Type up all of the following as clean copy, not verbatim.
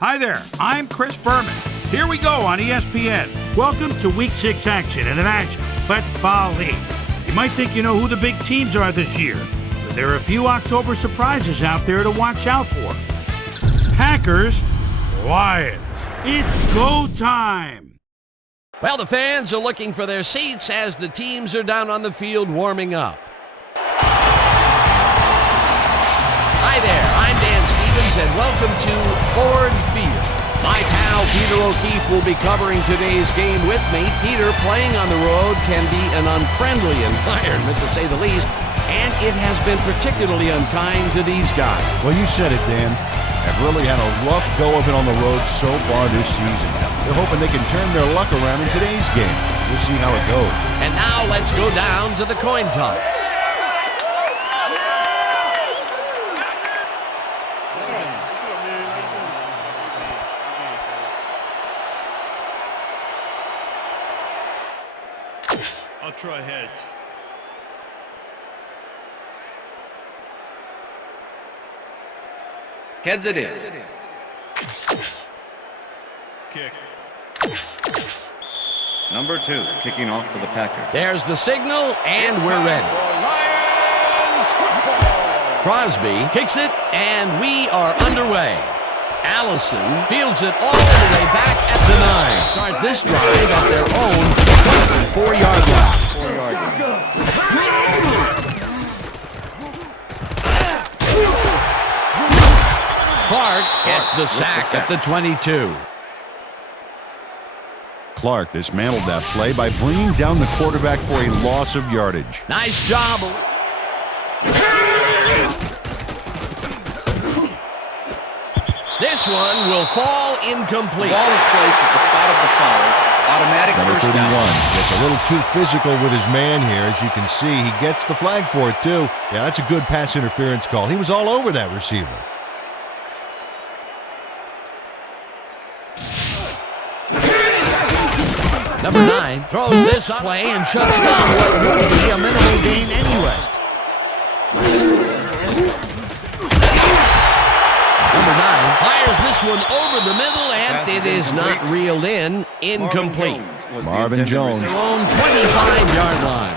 Hi there, I'm Chris Berman. Here we go on ESPN. Welcome to Week 6 action in the National Football League. You might think you know who the big teams are this year, but there are a few October surprises out there to watch out for. Packers, Lions. It's go time. Well, the fans are looking for their seats as the teams are down on the field warming up. Hi there, I'm Dan Stevens, and welcome to Ford Field. My pal Peter O'Keefe will be covering today's game with me. Peter, playing on the road can be an unfriendly environment, to say the least, and it has been particularly unkind to these guys. Well, you said it, Dan. Have really had a rough go of it on the road so far this season. They're hoping they can turn their luck around in today's game. We'll see how it goes. And now let's go down to the coin toss. I'll try heads. Heads it is. Kick. Number 2, kicking off for the Packers. There's the signal, and we're ready. Lions football. Crosby kicks it, and we are underway. Allison fields it all the way back at the 9. Start this drive at their own 4-yard line. 4-yard line. Clark gets the sack at the 22. Clark dismantled that play by bringing down the quarterback for a loss of yardage. Nice job. This one will fall incomplete. The ball is placed at the spot of the foul. Automatic Number first 31 down. gets a little too physical with his man here. As you can see, he gets the flag for it, too. Yeah, that's a good pass interference call. He was all over that receiver. Number 9 throws this play and shuts down what would be a minimal gain anyway. Number 9 fires this one over the middle, and it is not reeled in. Incomplete. Marvin Jones. Their own 25-yard line.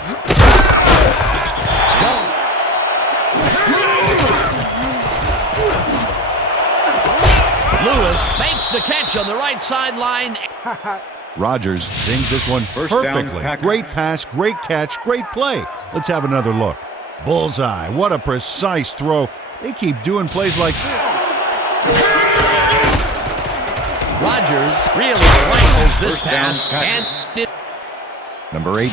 Lewis makes the catch on the right sideline. Rodgers sings this one perfectly. Great pass, great catch, great play. Let's have another look. Bullseye. What a precise throw. They keep doing plays like Rodgers really rifles this pass, and Number 18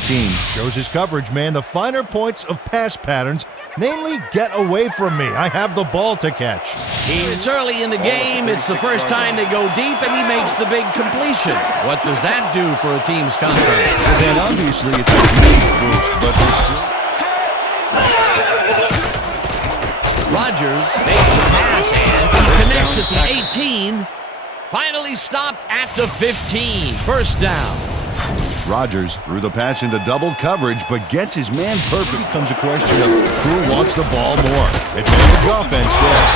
shows his coverage, man. The finer points of pass patterns, namely, get away from me. I have the ball to catch. It's early in the game. It's the first time they go deep, and he makes the big completion. What does that do for a team's confidence? Well, then obviously it's a huge boost, but there's still... Rodgers makes the pass, and he connects at the 18. Finally stopped at the 15. First down. Rodgers threw the pass into double coverage, but gets his man perfect. Comes a question of who wants the ball more. Advantage offense, yes.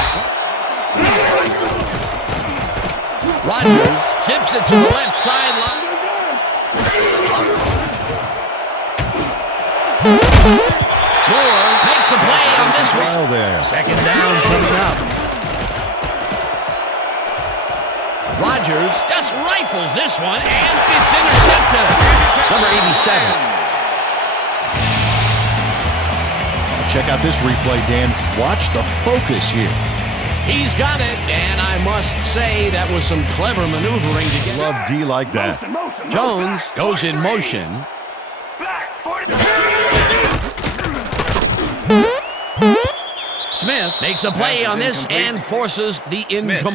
Rodgers zips it to the left sideline. Moore makes a play on this one. There. Second down coming up. Rodgers just rifles this one, and it's intercepted. Number 87. Check out this replay, Dan. Watch the focus here. He's got it, and I must say that was some clever maneuvering to get. Love D like that. Jones goes in motion. Smith makes a play on this and forces the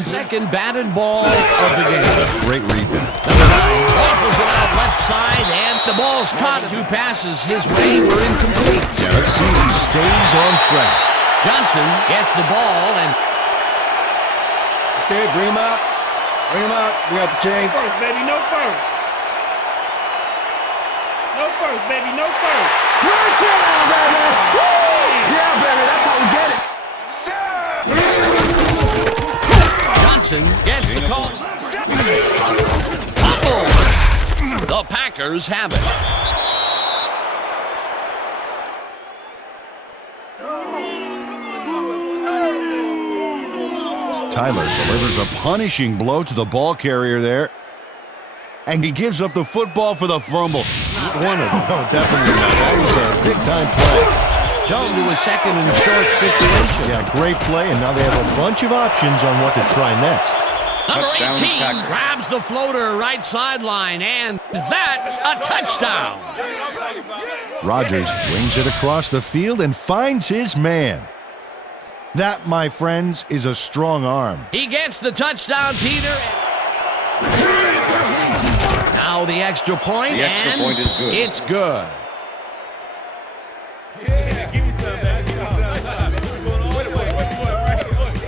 second batted ball of the game. Great rebound. Number 9 rifles it out left side, and the ball's caught. 2 passes his way were incomplete. Yeah, let's see if he stays on track. Johnson gets the ball, and okay, bring him out. Bring him out. We got the chains. No first, baby, no first. No first, baby, no first. Touchdown, baby! Yeah, baby, that's how we get it. Johnson gets the call. Fumble! The Packers have it. Tyler delivers a punishing blow to the ball carrier there. And he gives up the football for the fumble. Not one of them. No, definitely not. That was a big-time play. Jones to a second and short situation. Yeah, great play, and now they have a bunch of options on what to try next. Number Touchdown, 18 Packers. grabs the floater right sideline, and that's a touchdown. Rodgers wings it across the field and finds his man. That, my friends, is a strong arm. He gets the touchdown, Peter. Now the extra point, The extra and point is good. It's good.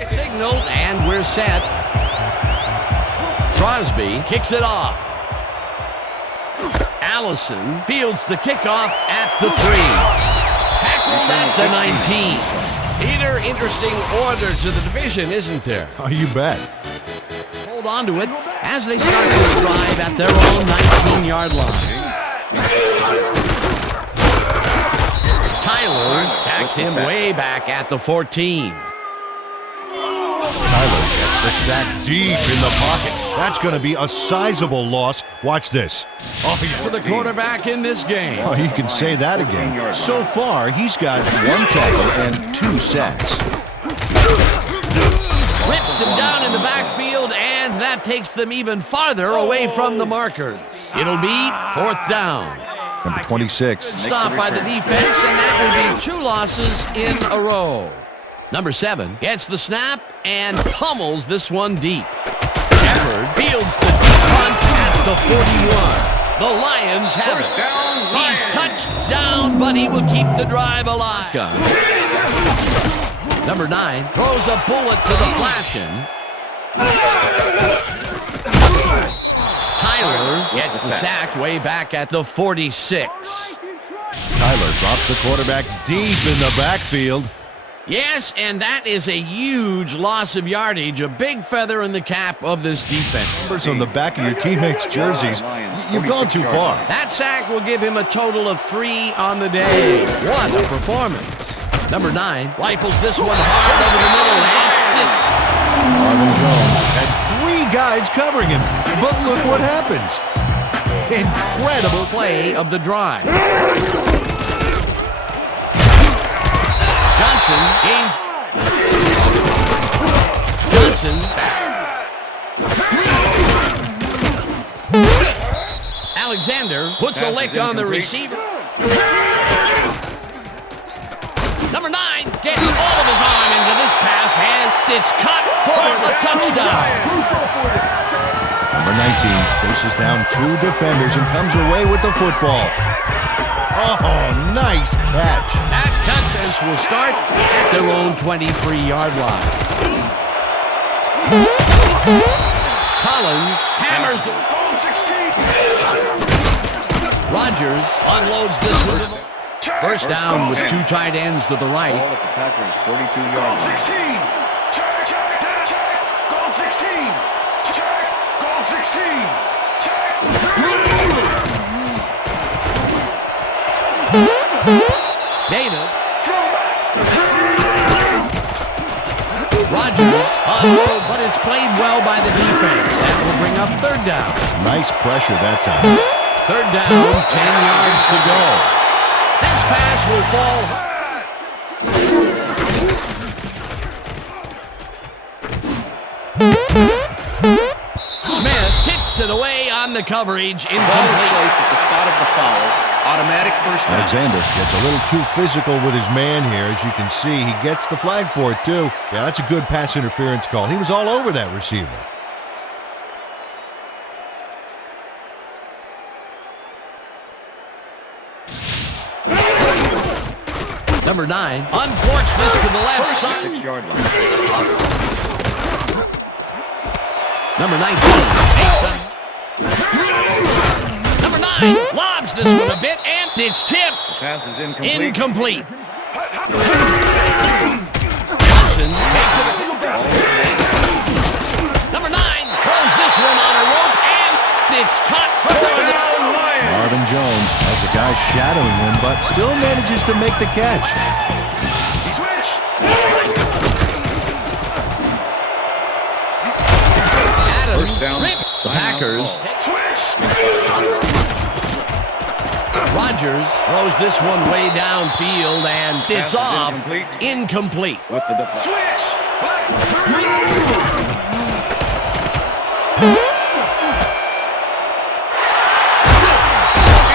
Signaled, and we're set. Crosby kicks it off. Allison fields the kickoff at the 3. Tackled at the 19. Peter, interesting order to the division, isn't there? Oh, you bet. Hold on to it as they start this drive at their own 19-yard line. Tyler sacks him way back at the 14. Tyler gets the sack deep in the pocket. That's going to be a sizable loss. Watch this. For the quarterback in this game. Oh, you can say that again. So far, he's got 1 tackle and 2 sacks. Rips him down in the backfield, and that takes them even farther away from the markers. It'll be 4th down. Number 26. Stop by the defense, and that will be 2 losses in a row. Number 7 gets the snap and pummels this one deep. Stafford fields the deep punt at the 41. The Lions have it. He's touched down, but he will keep the drive alive. Number 9 throws a bullet to the flashing. Tyler gets the sack way back at the 46. Tyler drops the quarterback deep in the backfield. Yes, and that is a huge loss of yardage, a big feather in the cap of this defense. Numbers on the back of your teammates' jerseys. You've gone too far. That sack will give him a total of 3 on the day. What a performance. Number 9 rifles this one hard over the middle. Marvin Jones had 3 guys covering him, but look what happens. Incredible Play of the drive. Johnson gains. Johnson. Alexander puts a lick on the receiver. Number 9 gets all of his arm into this pass, and it's caught for a touchdown. Number 19 faces down 2 defenders and comes away with the football. Oh, nice catch. That defense will start at their own 23-yard line. Collins hammers the Rodgers unloads this one. First down with 2 tight ends to the right. Ball at the Packers' 42-yard line. 16. Check. Goal 16. Check. Goal 16. Data. Rodgers unloads, but it's played well by the defense. That will bring up 3rd down. Nice pressure that time. 3rd down, 10 yards to go. This pass will fall. Smith kicks it away on the coverage. Ball is Incomplete. placed at the spot of the foul. Automatic first down. Alexander gets a little too physical with his man here. As you can see, he gets the flag for it, too. Yeah, that's a good pass interference call. He was all over that receiver. Number 9 uncorks this to the left side. 6-yard line. Number 19 makes the. Number 9 lobs this one a bit, and it's tipped. Pass is incomplete. Incomplete. Johnson takes it. battling him, but still manages to make the catch. Switch. Adams First down. ripped. The Packers. Switch. Rodgers throws this one way downfield, and it's Pass is off. incomplete. With the defense. Switch.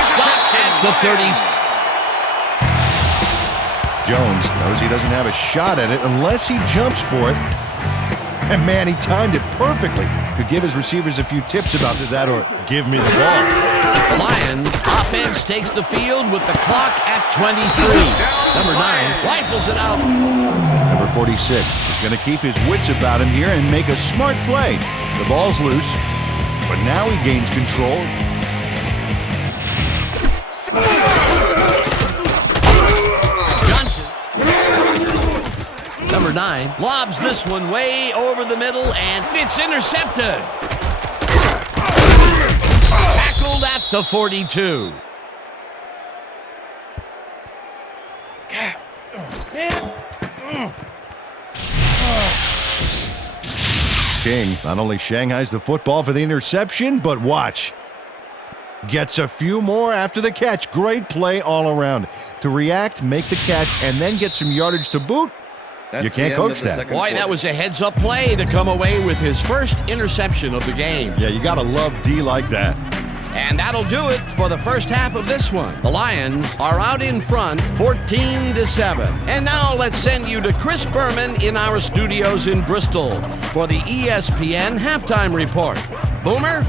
Stops at the 30s. Jones knows he doesn't have a shot at it unless he jumps for it. And man, he timed it perfectly. Could give his receivers a few tips about that or give me the ball. The Lions offense takes the field with the clock at 23. Number 9 rifles it out. Number 46 is going to keep his wits about him here and make a smart play. The ball's loose, but now he gains control. Johnson. Number 9 lobs this one way over the middle, and it's intercepted. Tackled at the 42. King not only shanghais the football for the interception, but watch. Gets a few more after the catch. Great play all around. To react, make the catch, and then get some yardage to boot. You can't coach that. Boy, that was a heads-up play to come away with his first interception of the game. Yeah, you got to love D like that. And that'll do it for the first half of this one. The Lions are out in front, 14-7. And now let's send you to Chris Berman in our studios in Bristol for the ESPN halftime report. Boomer?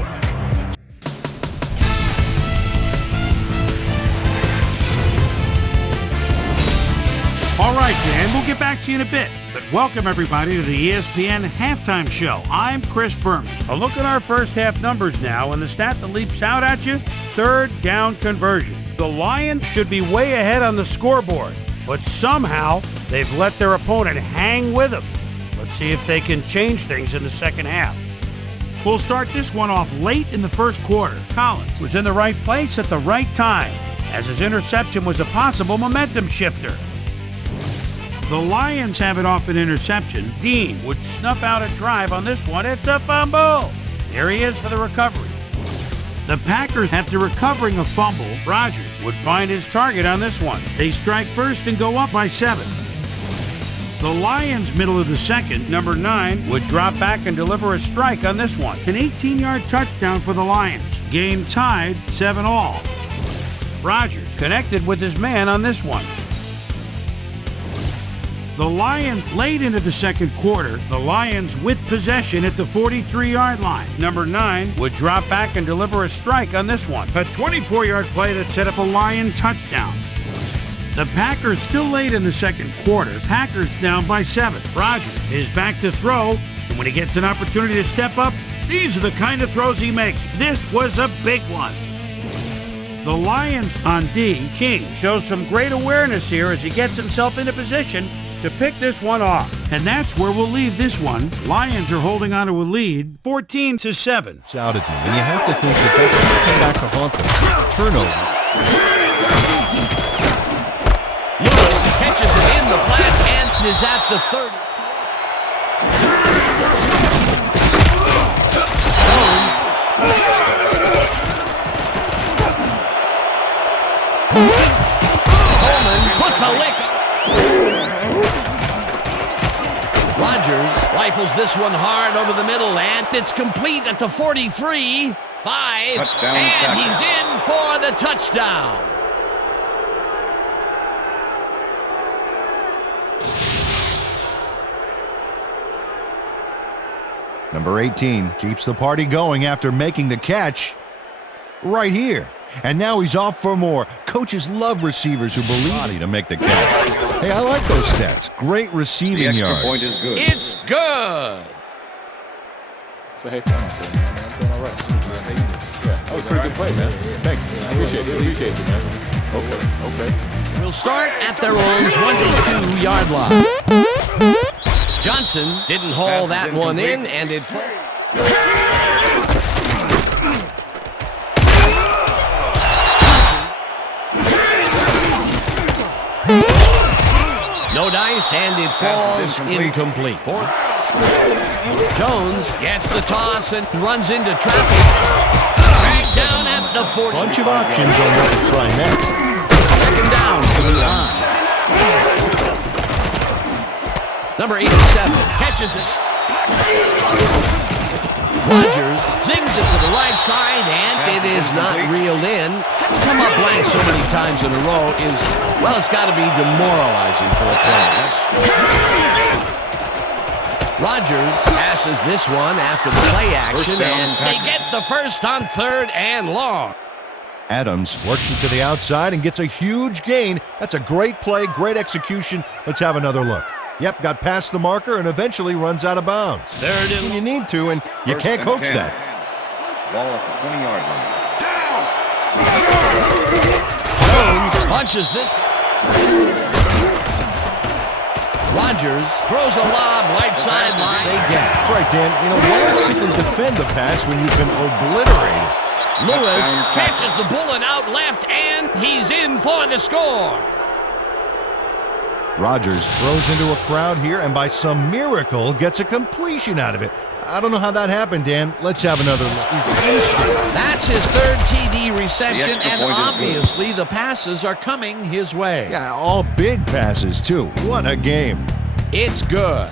All right, Dan, we'll get back to you in a bit. But welcome, everybody, to the ESPN Halftime Show. I'm Chris Berman. A look at our first half numbers now, and the stat that leaps out at you, third down conversion. The Lions should be way ahead on the scoreboard, but somehow they've let their opponent hang with them. Let's see if they can change things in the second half. We'll start this one off late in the first quarter. Collins was in the right place at the right time, as his interception was a possible momentum shifter. The Lions have it off an interception. Dean would snuff out a drive on this one. It's a fumble. There he is for the recovery. The Packers, after recovering a fumble, Rodgers would find his target on this one. They strike first and go up by 7. The Lions, middle of the second, number 9, would drop back and deliver a strike on this one. An 18-yard touchdown for the Lions. Game tied 7-all. Rodgers connected with his man on this one. The Lions, late into the second quarter, the Lions with possession at the 43-yard line. Number 9 would drop back and deliver a strike on this one. A 24-yard play that set up a Lion touchdown. The Packers still late in the second quarter. Packers down by 7. Rodgers is back to throw, and when he gets an opportunity to step up, these are the kind of throws he makes. This was a big one. The Lions on D. King shows some great awareness here as he gets himself into position to pick this one off. And that's where we'll leave this one. Lions are holding on to a lead, 14-7. It's out at me, and you have to think that that's going to come back to haunt them. Turnover. Lewis catches it in the flat and is at the 30. Coleman puts a lick. Rodgers rifles this one hard over the middle, and it's complete at the 43. 5. Touchdown, and Packers. he's in for the touchdown. Number 18 keeps the party going after making the catch right here. And now he's off for more. Coaches love receivers who believe to make the catch. Hey, I like those stats. Great The receiving extra yards. point is good. It's good. So, hey, I'm doing all right. Yeah, that was a pretty good play, man. Thanks. I appreciate it, man. Okay. Will start at their own 22-yard line. Johnson didn't haul Pass is that one in, incomplete. and it... No dice, and it falls incomplete. Jones gets the toss and runs into traffic. Back down at the 40. Bunch of options on what to try next. Second down for the line. Number 87 catches it. Rodgers zings it to the right side, and it is not reeled in. To come up blank so many times in a row is, well, it's got to be demoralizing for a player. Rodgers passes this one after the play action, and they get the first on 3rd and long. Adams works it to the outside and gets a huge gain. That's a great play, great execution. Let's have another look. Yep, got past the marker and eventually runs out of bounds. 3rd and you need to, and you can't coach that. Ball at the 20-yard line. Jones punches this. Rodgers throws a lob right sideline. They get it. That's right, Dan. You know, why simply defend the pass when you can obliterate it? Lewis catches the bullet out left, and he's in for the score. Rodgers throws into a crowd here and by some miracle gets a completion out of it. I don't know how that happened, Dan. Let's have another look. He's instant. That's his 3rd TD reception, and obviously the passes are coming his way. Yeah, all big passes, too. What a game. It's good.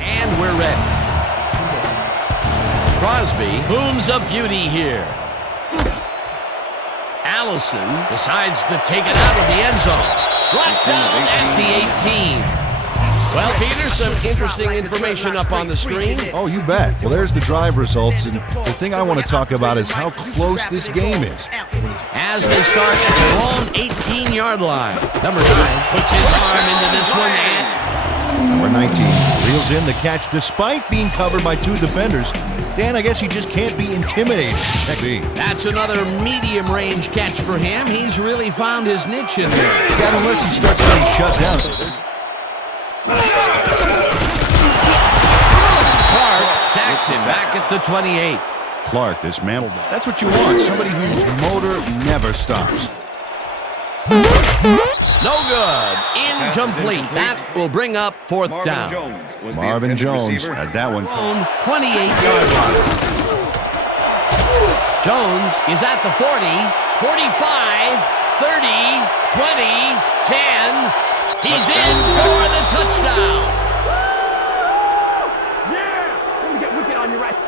And we're ready. Crosby booms a beauty here. Allison decides to take it out of the end zone. Brought down at the 18. Well, Peter, some interesting information up on the screen. Oh, you bet. Well, there's the drive results, and the thing I want to talk about is how close this game is. As they start at their own 18-yard line. Number 9 puts his arm into this one, and Number 19 reels in the catch despite being covered by 2 defenders. Dan, I guess he just can't be intimidated. That's another medium-range catch for him. He's really found his niche in there. Yeah, unless he starts getting shut down. Clark sacks him back at the 28. Clark dismantled that. That's what you want, somebody whose motor never stops. No good. Incomplete. That will bring up 4th down. Marvin Jones had that one. 28-yard line. Jones is at the 40, 45, 30, 20, 10. He's in for the touchdown.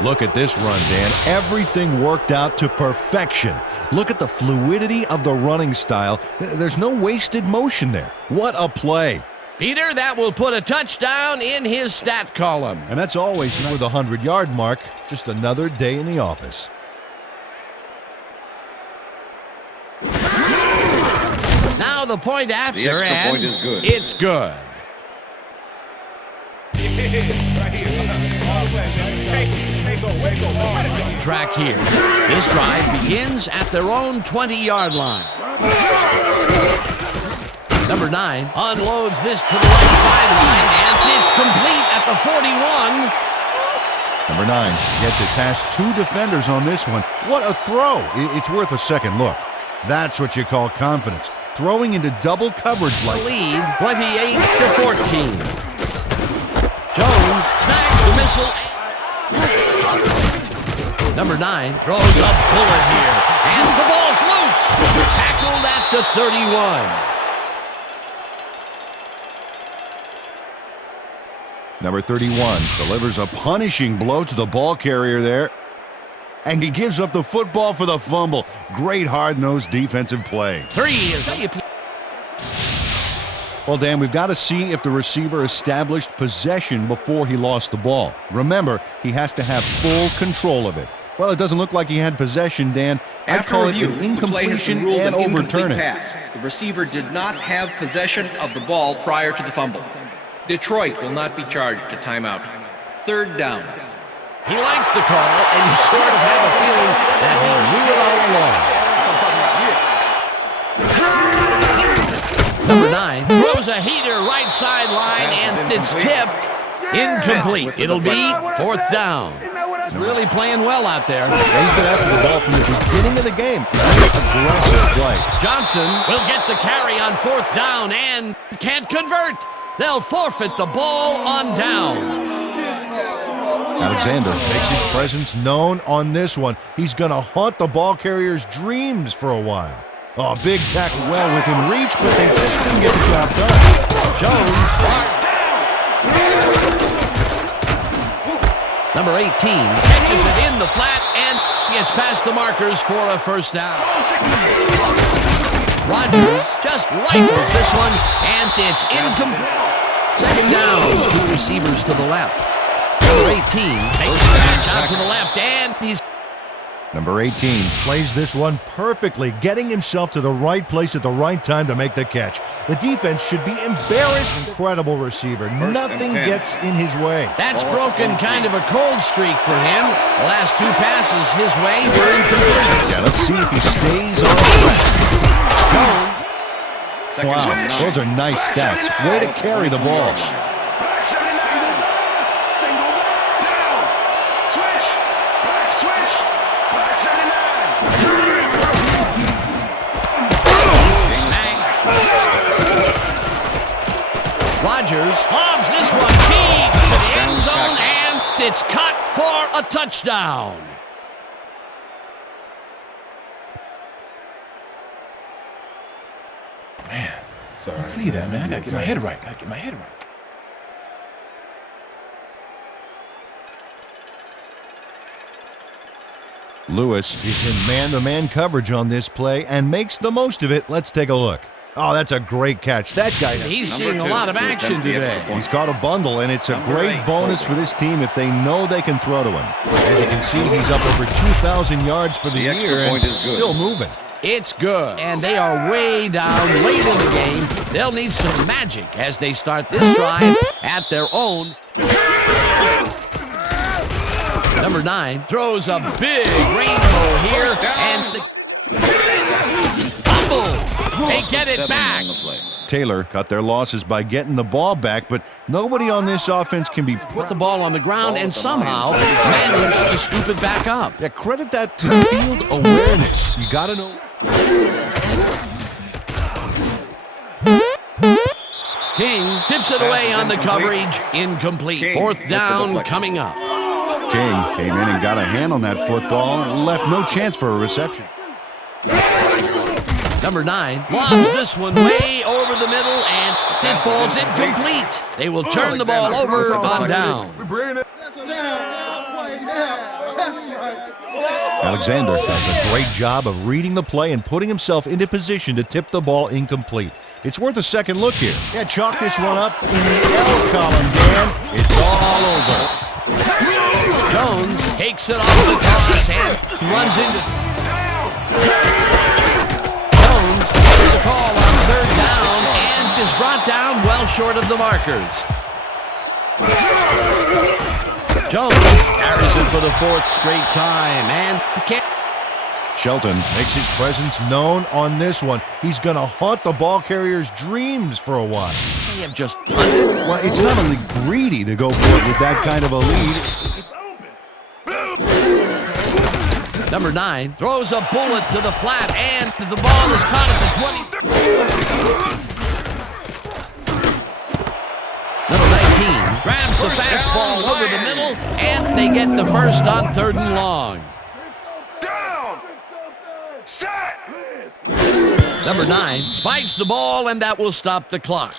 Look at this run, Dan. Everything worked out to perfection. Look at the fluidity of the running style. There's no wasted motion there. What a play. Peter, that will put a touchdown in his stat column. And that's always with the 100-yard mark. Just another day in the office. Now the point after, The extra and point is good. It's good. Track here. This drive begins at their own 20-yard line. Number 9 unloads this to the right sideline, and it's complete at the 41. Number 9 gets it past 2 defenders on this one. What a throw. It's worth a second look. That's what you call confidence. Throwing into double coverage like... Lead 28-14. Jones snags the missile. Number 9 throws a bullet here, and the ball's loose. Tackled at the 31. Number 31 delivers a punishing blow to the ball carrier there. And he gives up the football for the fumble. Great hard-nosed defensive play. 3 is... Well, Dan, we've got to see if the receiver established possession before he lost the ball. Remember, he has to have full control of it. Well, it doesn't look like he had possession, Dan. I'd call it an incompletion and overturn it. Pass. The receiver did not have possession of the ball prior to the fumble. Detroit will not be charged to timeout. 3rd down. He likes the call, and you sort of have a feeling that he knew it all along. Number 9 throws a heater right sideline, and it's tipped. Incomplete. It'll be 4th down. Really playing well out there. He's been after the ball from the beginning of the game. Aggressive play. Johnson will get the carry on 4th down and can't convert. They'll forfeit the ball on down. Alexander makes his presence known on this one. He's going to haunt the ball carrier's dreams for a while. Oh, big tackle well within reach, but they just couldn't get the job done. Jones. Number 18 catches it in the flat and gets past the markers for a 1st down. Rodgers just rifles this one, and it's incomplete. 2nd down, 2 receivers to the left. Number 18 makes the catch out to the left, and he's... Number 18 plays this one perfectly, getting himself to the right place at the right time to make the catch. The defense should be embarrassed. Incredible receiver. Nothing gets in his way. That's broken kind of a cold streak for him. The last 2 passes his way were incomplete. Yeah, let's see if he stays on track. Wow, those are nice stats. Way to carry the ball. Rodgers lobs this one deep to the end zone, and it's caught for a touchdown. Man, sorry. Look at that, man. I gotta get my head right. Lewis is in man-to-man coverage on this play and makes the most of it. Let's take a look. Oh, that's a great catch. That guy... He's seeing a lot of action today. He's caught a bundle, and it's a great bonus for this team if they know they can throw to him. As you can see, he's up over 2,000 yards for the year and still moving. It's good, and they are way down late in the game. They'll need some magic as they start this drive at their own. Number 9 throws a big rainbow here, and the fumble. They get it back. Taylor cut their losses by getting the ball back, but nobody on this offense can be put the ball on the ground and somehow managed to scoop it back up. Yeah, credit that to field awareness. You got to know. King tips it away on the coverage. Incomplete. 4th down coming up. King came in and got a hand on that football and left no chance for a reception. Number 9 lobs this one way over the middle, and it falls incomplete. They will turn the ball over on down. Alexander does a great job of reading the play and putting himself into position to tip the ball incomplete. It's worth a second look here. Yeah, chalk this one up in the L column, Dan. It's all over. Jones takes it off the cross and runs into... Jones gets the call on 3rd down and is brought down well short of the markers. Jones carries it for the 4th straight time and can't... Shelton makes his presence known on this one. He's going to haunt the ball carrier's dreams for a while. They have just punted. Well, it's not only greedy to go for it with that kind of a lead. Number 9 throws a bullet to the flat, and the ball is caught at the 20. Number 19 grabs the fastball over the middle, and they get the first on 3rd and long. Number 9 spikes the ball, and that will stop the clock.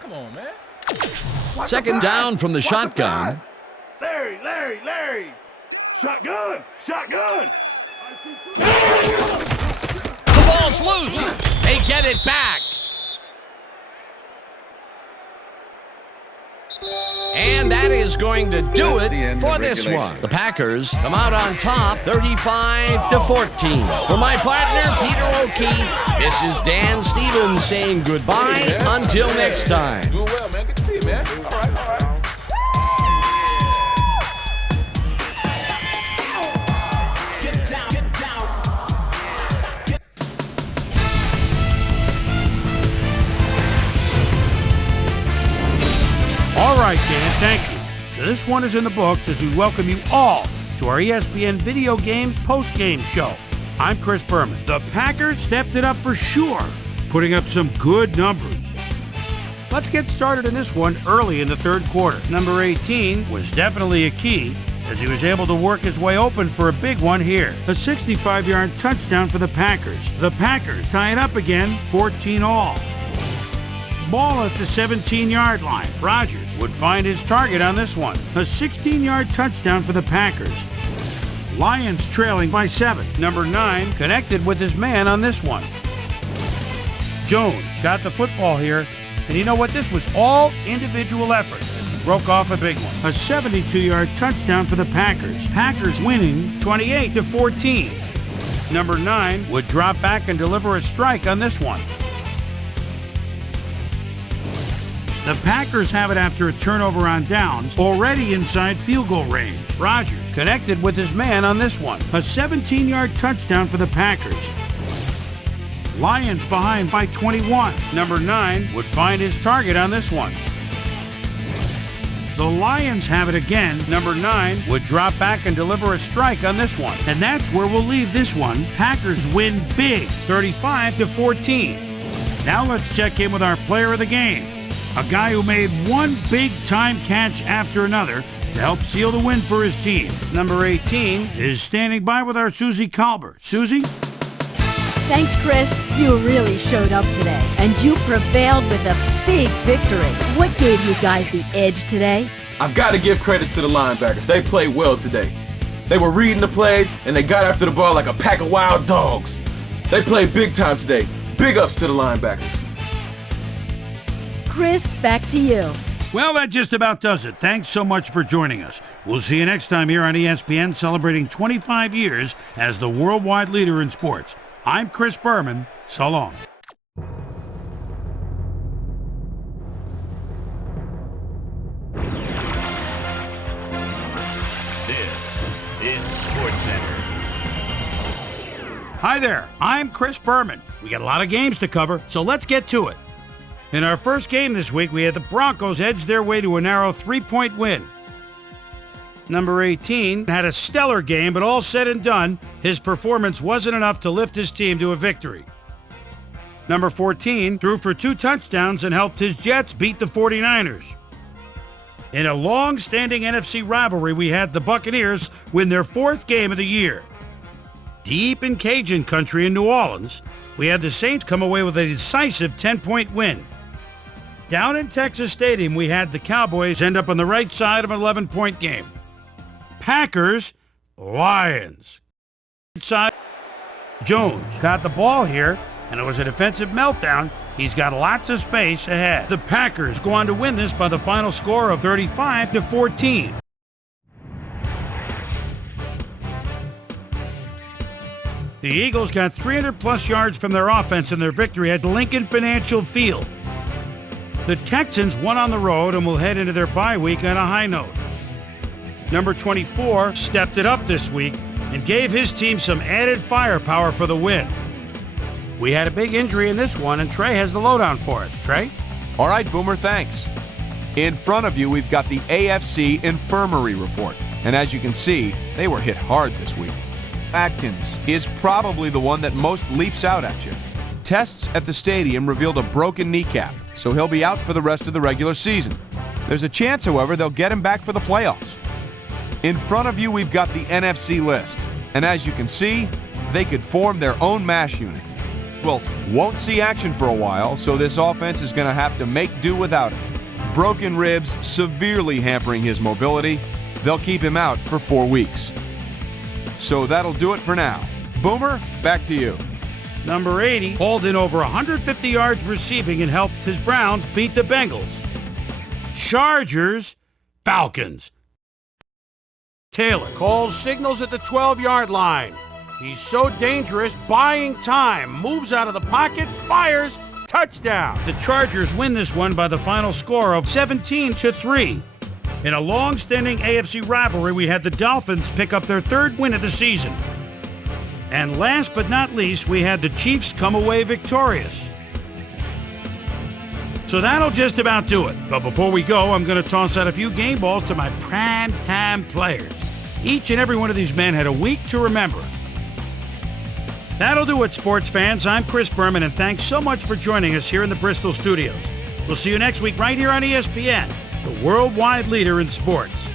Come on, man. 2nd down from the shotgun. Larry! Shotgun! The ball's loose. They get it back. And that is going to do it for this one. The Packers come out on top 35-14. For my partner, Peter O'Keefe, this is Dan Stevens saying goodbye until next time. Doing well, man. Good to see you, man. All right. right, Dan, thank you. So this one is in the books as we welcome you all to our ESPN Video Games post-game show. I'm Chris Berman. The Packers stepped it up for sure, putting up some good numbers. Let's get started in this one early in the third quarter. Number 18 was definitely a key as he was able to work his way open for a big one here. A 65-yard touchdown for the Packers. The Packers tie it up again, 14-all. Ball at the 17-yard line. Rodgers would find his target on this one. A 16-yard touchdown for the Packers. Lions trailing by 7. Number 9 connected with his man on this one. Jones got the football here, and you know what? This was all individual effort. Broke off a big one. A 72-yard touchdown for the Packers. Packers winning 28-14. Number 9 would drop back and deliver a strike on this one. The Packers have it after a turnover on downs, already inside field goal range. Rodgers connected with his man on this one. A 17-yard touchdown for the Packers. Lions behind by 21. Number 9 would find his target on this one. The Lions have it again. Number 9 would drop back and deliver a strike on this one. And that's where we'll leave this one. Packers win big, 35-14. Now let's check in with our player of the game. A guy who made one big-time catch after another to help seal the win for his team. Number 18 is standing by with our Susie Colbert. Susie? Thanks, Chris. You really showed up today, and you prevailed with a big victory. What gave you guys the edge today? I've got to give credit to the linebackers. They played well today. They were reading the plays, and they got after the ball like a pack of wild dogs. They played big time today. Big ups to the linebackers. Chris, back to you. Well, that just about does it. Thanks so much for joining us. We'll see you next time here on ESPN, celebrating 25 years as the worldwide leader in sports. I'm Chris Berman. So long. This is SportsCenter. Hi there. I'm Chris Berman. We got a lot of games to cover, so let's get to it. In our first game this week, we had the Broncos edge their way to a narrow 3-point win. Number 18 had a stellar game, but all said and done, his performance wasn't enough to lift his team to a victory. Number 14 threw for 2 touchdowns and helped his Jets beat the 49ers. In a long-standing NFC rivalry, we had the Buccaneers win their 4th game of the year. Deep in Cajun country in New Orleans, we had the Saints come away with a decisive 10-point win. Down in Texas Stadium, we had the Cowboys end up on the right side of an 11-point game. Packers, Lions. Inside, Jones got the ball here, and it was a defensive meltdown. He's got lots of space ahead. The Packers go on to win this by the final score of 35-14. The Eagles got 300-plus yards from their offense in their victory at Lincoln Financial Field. The Texans won on the road and will head into their bye week on a high note. Number 24 stepped it up this week and gave his team some added firepower for the win. We had a big injury in this one, and Trey has the lowdown for us. Trey? All right, Boomer, thanks. In front of you, we've got the AFC Infirmary Report. And as you can see, they were hit hard this week. Atkins is probably the one that most leaps out at you. Tests at the stadium revealed a broken kneecap, so he'll be out for the rest of the regular season. There's a chance, however, they'll get him back for the playoffs. In front of you, we've got the NFC list. And as you can see, they could form their own mash unit. Wilson won't see action for a while, so this offense is going to have to make do without him. Broken ribs severely hampering his mobility. They'll keep him out for 4 weeks. So that'll do it for now. Boomer, back to you. Number 80 hauled in over 150 yards receiving and helped his Browns beat the Bengals. Chargers, Falcons. Taylor calls signals at the 12-yard line. He's so dangerous, buying time, moves out of the pocket, fires, touchdown. The Chargers win this one by the final score of 17-3. In a long-standing AFC rivalry, we had the Dolphins pick up their 3rd win of the season. And last but not least, we had the Chiefs come away victorious. So that'll just about do it. But before we go, I'm going to toss out a few game balls to my prime-time players. Each and every one of these men had a week to remember. That'll do it, sports fans. I'm Chris Berman, and thanks so much for joining us here in the Bristol studios. We'll see you next week right here on ESPN, the worldwide leader in sports.